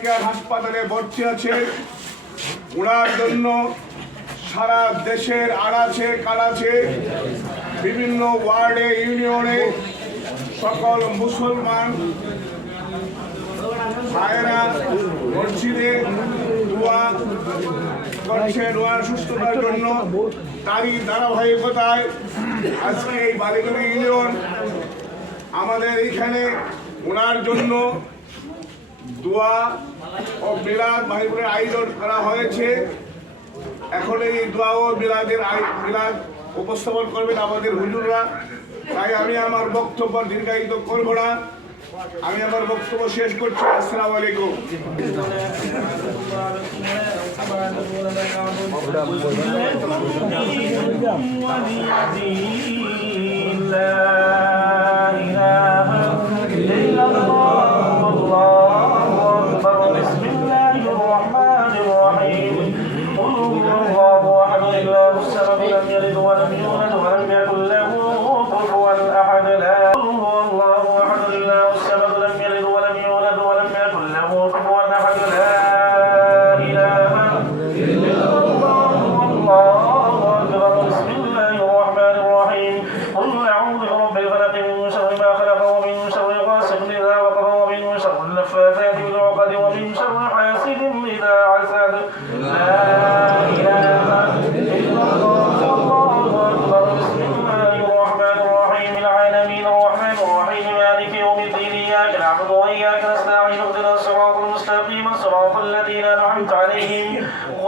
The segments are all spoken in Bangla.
কেয়ার হাসপাতালে ভর্তি আছে। ওনার জন্য সারা দেশের আনাচে কানাচে বিভিন্ন ওয়ার্ডে ইউনিয়নে সকল মুসলমান ভাইয়েরা মসজিদে দোয়া করছেন ওনার সুস্থতার জন্য। তারই ধারাবাহিকতায় আজকে এই বালিগঞ্জ ইউনিয়ন আমাদের এইখানে ওনার জন্য দোয়া ও মিলাদ মাহফিলের আয়োজন করা হয়েছে। এখন এই দোয়া ও মিলাদ উপস্থাপন করবেন আমাদের হুজুররা। তাই আমি আমার বক্তব্য দীর্ঘায়িত করব না, আমি আমার বক্তব্য শেষ করছি। আসসালামু আলাইকুম।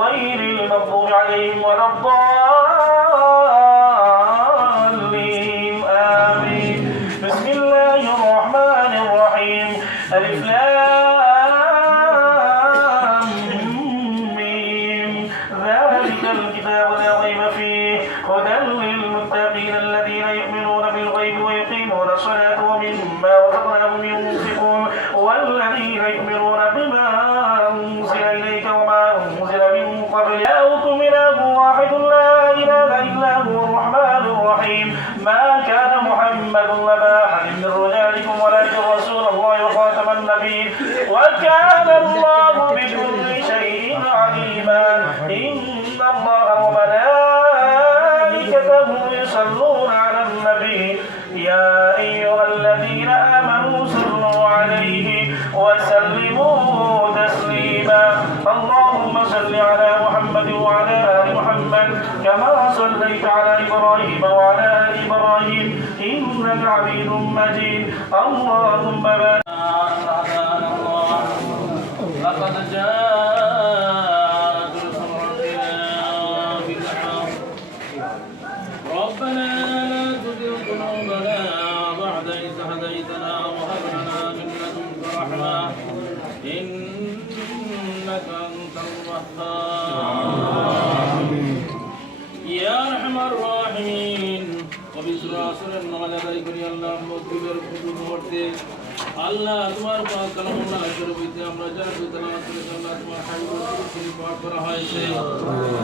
غير المغضوب عليهم ولا الضالين آمين. بسم الله الرحمن الرحيم. ألف لام ميم. ذلك الكتاب لا ريب فيه هدى للمتقين الذين يؤمنون بالغيب ويقيمون الصلاة ومما رزقناهم ينفقون والذين يؤمنون بما أنزل إليك وما أنزل من قبل إلهكم إله واحد لا إله إلا هو الرحمن الرحيم. ما كان محمد أبا أحد من رجالكم ولكن رسول الله وخاتم النبيين وكان الله بكل شيء عليما. إن الله وملائكته يصلون على النبي يا أيها الذين آمنوا صلوا عليه وسلموا تسليما. اللهم صل على محمد وعلى آل محمد كما صليت على إبراهيم وعلى آل إبراهيم إنك حميد مجيد. اللهم بارك. لقد جاءت رسل ربنا بالحق ربنا لا تزغ قلوبنا بعد إذ هديتنا وهب لنا من لدنك رحمة إنك أنت الوهاب يا أرحم الراحمين. وبسراسر النغلة ذكر الله مكبر خطوط مرتي আল্লাহ তোমার পাক কালামুল্লাহ শরীফে আমরা যারা তেলাওয়াত করেছি আল্লাহ তোমার হাবিবুর শরীফ পাক করা হয়েছে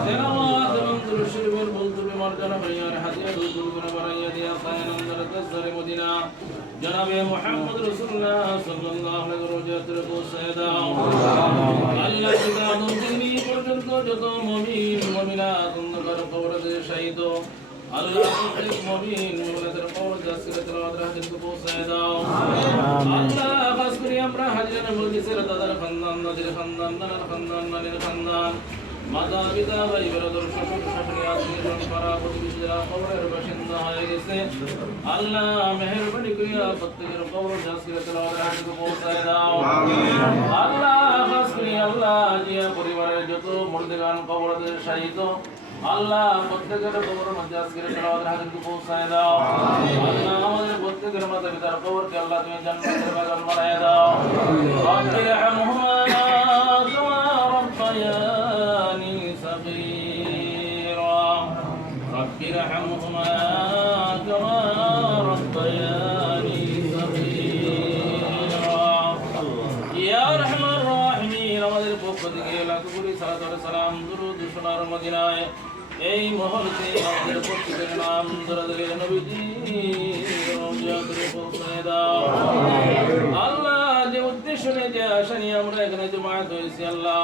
তেলাওয়াত এবং দুরূদ শরীফের বলতুবে মার্জানা ভাইয়ার হাদিয়া দুরূদ করে বানাইয়া দিয়া খায়ন আন্দর তাসরে মদিনা জনাবে মুহাম্মদ রাসূলুল্লাহ সাল্লাল্লাহু আলাইহি ওয়াসাল্লাম পৌঁছায় দাও। আল্লাহ কিতাবুন তিনি পর্যন্ত যত মুমিন মুমিনাত অন্ধকার কবরে শহীদ আল্লাহ প্রত্যেক মুমিন মুমিনাতের কবর জাসিরাত রাহাত পৌঁছায় দাও। আল্লাহ খাস করে আমরা হাজিরান মজলিসের দাদার খানদান নাদির খানদান নানার খানদান নানির খানদান মাতা পিতা ভাই ব্রাদার শ্বশুর শাশুড়ি আত্মীয়স্বজন পাড়া প্রতিবেশীরা কবরের বাসিন্দা হয়ে গেছে। আল্লাহ মেহেরবানি করিয়া প্রত্যেকের কবর জাসিরাত রাহাত পৌঁছায় দাও। আল্লাহ খাস করে আল্লাহ জিয়া পরিবারের যত মুর্দাগান কবরে শহীদ আল্লাহ প্রত্যেকের কবর মধ্যে আজকের তেলাওয়াতের হাদিস পৌঁছায় দাও। আল্লাহ আমাদের প্রত্যেকের মাতা পিতার কবরকে আল্লাহ তুমি জান্নাতের বাগান বানায় দাও। রব্বিরহামহুমা কামা রাব্বায়ানি সাগীরা রব্বিরহামহুমা কামা রাব্বায়ানি সাগীরা ইয়া আরহামার রাহিমিন। আমাদের পক্ষ থেকে লাখ কোটি সালাত ও সালাম দুরূদ সোনার মদিনায় এই মুহূর্তে আমাদের প্রত্যেকের নাম দরুদের নবীজি রওজা করে পৌঁছে দাও। আল্লাহ যে উদ্দেশ্য নিয়ে যে আশা নিয়ে আমরা এখানে জমায়েত হয়েছি আল্লাহ,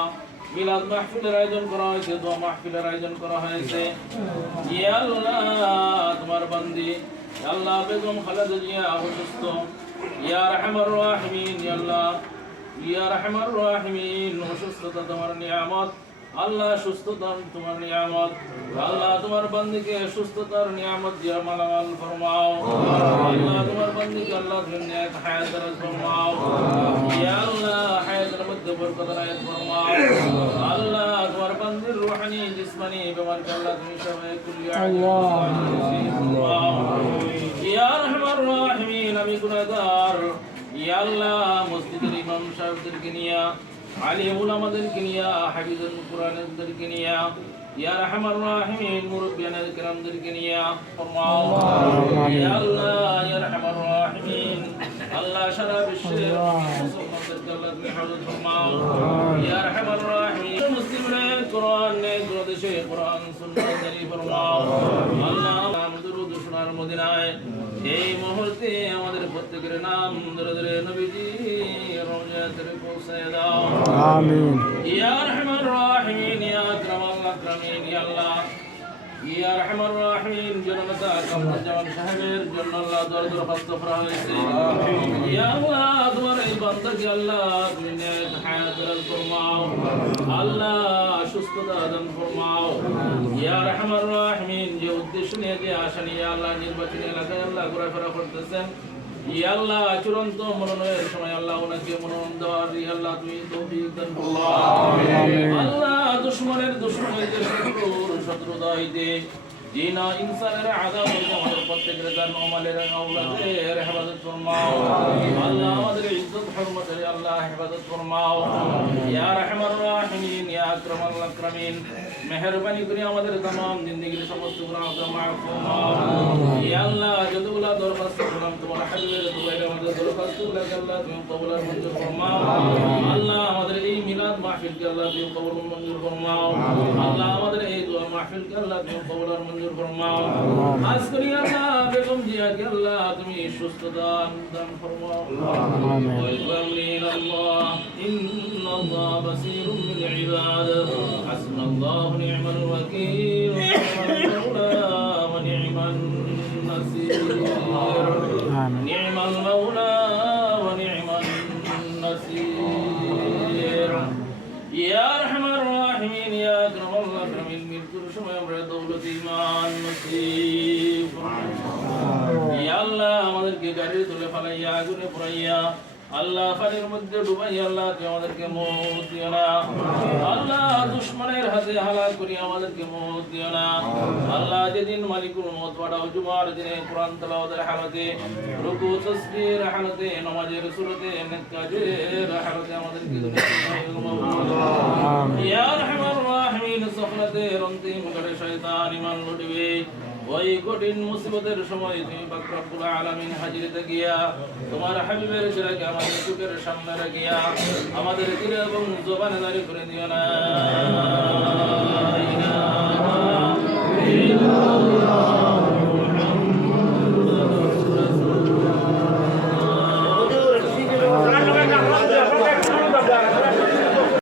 মিলাদ মাহফিলের আয়োজন করা হয়েছে, দোয়া মাহফিলের আয়োজন করা হয়েছে। ইয়া আল্লাহ তোমার বান্দি আল্লাহ বেগম খালেদা জিয়া অসুস্থ, ইয়া আরহামার রাহিমিন, ইয়া আল্লাহ ইয়া আরহামার রাহিমিন, অসুস্থতা তোমার নিয়ামত আল্লাহ, সুস্থতা তোমার নিয়ামত আল্লাহ, তোমার বান্দিকে সুস্থতার নিয়ামত দিয়া মালামাল ফরমাও আল্লাহ, তোমার বান্দিকে আল্লাহ তুমি নেক হায়াত দারাজ ফরমাও ইয়া আল্লাহ, হায়াতের মধ্যে বরকত আনায়াত ফরমাও আল্লাহ, তোমার বান্দির রূহানি জিসমানি বিমারকে আল্লাহ তুমি সবাই কুল্লি ইয়া আরহামার রাহিমিন। আমি গুনাহগার, ইয়া আল্লাহ মসজিদের ইমাম সাহেবদেরকে নিয়া, আলিমুল আমাদেরকে নিয়া, হাফিজুল কুরআনদেরকে নিয়া, ইয়া আরহামার রাহিমিন মুরব্বিয়ানের কিরামদেরকে নিয়া ফরমাও ইয়া আল্লাহ, ইয়া আরহামার রাহিমিন আল্লাহ, সারা বিশ্বের মুসলমানদেরকে আল্লাহ তুমি হেফাজত ফরমাও ইয়া আরহামার রাহিমিন। মুসলিমদের কোরআন দেশে কোরআন সুন্নাহ জারি ফরমাও আল্লাহ, দুরূদ শোনার মদিনায় এই মুহূর্তে আমাদের প্রত্যেকের নাম ধরে ধরে নবীজি রওজাতে পৌঁছায় দাও আমিন ইয়া আরহামার রাহিমিন, ইয়া আকরামাল আকরামিন। ইয়া আল্লাহ, ইয়া আরহামার রাহিমিন, জননেতা কামরুজ্জামান সাহেবের জন্য আল্লাহ দরখাস্ত করা হয়েছে ইয়া আল্লাহ, তোমার এই বান্দাকে আল্লাহ তুমি নেক হায়াত দান ফরমাও আল্লাহ, সুস্থতা দান ফরমাও ইয়া আরহামার রাহিমিন। যে উদ্দেশ্য নিয়ে যে আশা নিয়ে আল্লাহ নির্বাচনী এলাকায় আল্লাহ ঘোরাফেরা করতেছেন ইয়া আল্লাহ, চূড়ান্ত মনোনয়নের সময় আল্লাহ ওনাকে মনোনয়ন দেওয়ার ইয়া আল্লাহ তুমি তৌফিক দান ফরমাও আল্লাহ, দুশমনের যে শত্রুতা হইতে জিনা ইনসানের আযাব হইতে আমাদের প্রত্যেকের জান ও মালের আওলাদের হেফাজত ফরমাও আল্লাহ, আমাদের ইজ্জত হরমতের আল্লাহ হেফাজত ফরমাও ইয়া আরহামার রাহিমিন, ইয়া আকরামাল আকরামিন। মেহেরবানি করে আমাদের तमाम জিন্দেগীর সমস্ত গুনাহকে মাফ ফরমাও ইয়া আল্লাহ, যতগুলা দরখাস্ত করলাম তোমার হাবিবের দুআয়ে আমাদের দরখাস্তগুলোকে আল্লাহ তুমি কবুল আর মঞ্জুর ফরমাও আল্লাহ, আমাদের এই মিলাদ মাহফিলকে আল্লাহ তুমি কবুল আর মঞ্জুর ফরমাও আল্লাহ, আমাদের এই দোয়া মাহফিলকে আল্লাহ তুমি কবুল আর মঞ্জুর ফরমাও খাস করে আল্লাহ বেগম জিয়াকে আল্লাহ তুমি সুস্থতা দান ফরমাও আমিন ওয়া আল্লাহ ইন্নাল্লাহ বাসীরুম বিল ইবাদ হাসবুনাল্লাহু ওয়া নি'মাল ওয়াকিল ওয়া নি'মান নাসীর নি'মাল মাওলা ওয়া নি'মান নাসীর ইয়া আরহামার রাহিমিন, ইয়া আকরামাল আকরামিন। মৃত্যুর সময় আমরা দৌলত ঈমান নসিব ইয়া আল্লাহ, আমাদেরকে গাড়ির তুলে ফালাইয়া আগুনে পুরাইয়া আল্লাহ পানির মধ্যে ডুবাইয়া আল্লাহ তুমি আমাদেরকে মওত দিও না আল্লাহ, দুশমনের হাতে হালাক করি আমাদেরকে মওত দিও না আল্লাহ। যেদিন মালিকুল মওত পাঠাও জুমার দিনে কোরআন তেলাওয়াতের হালতে, রুকু তাসবিহের হালতে, নামাজের সুরতে, নেক কাজের হালতে আমাদেরকে ইয়া আরহামার রাহিমিন। সফলতের অন্তিম ঘাটে শয়তান ঈমান লুটবে, ওই কঠিন মুসিবতের সময় তুমি পাক রব্বুল আলামিন হাজিরিতে গিয়া তোমার হাবিবের চিরাকে আমাদের চোখের সামনে রাখিয়া আমাদের দিল এবং জবানে জারি করে দিও না।